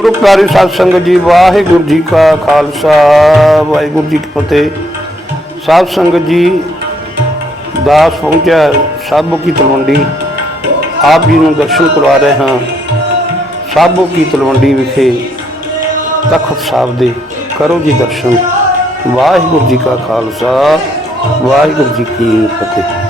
ਗੁਰੂ ਪਿਆਰੀ ਸਾਧ ਸੰਗਤ ਜੀ, ਵਾਹਿਗੁਰੂ ਜੀ ਕਾ ਖਾਲਸਾ, ਵਾਹਿਗੁਰੂ ਜੀ ਕੀ ਫਤਿਹ। ਸਾਧ ਸੰਗਤ ਜੀ, ਦਾਸ ਪਹੁੰਚਿਆ ਸਾਬੋ ਕੀ ਤਲਵੰਡੀ ਆਪ ਜੀ ਨੂੰ ਦਰਸ਼ਨ ਕਰਵਾ ਰਹੇ ਹਾਂ ਸਾਬੋ ਕੀ ਤਲਵੰਡੀ ਵਿਖੇ, ਤਖਤ ਸਾਹਿਬ ਦੇ। ਕਰੋ ਜੀ ਦਰਸ਼ਨ। ਵਾਹਿਗੁਰੂ ਜੀ ਕਾ ਖਾਲਸਾ, ਵਾਹਿਗੁਰੂ ਜੀ ਕੀ ਫਤਿਹ।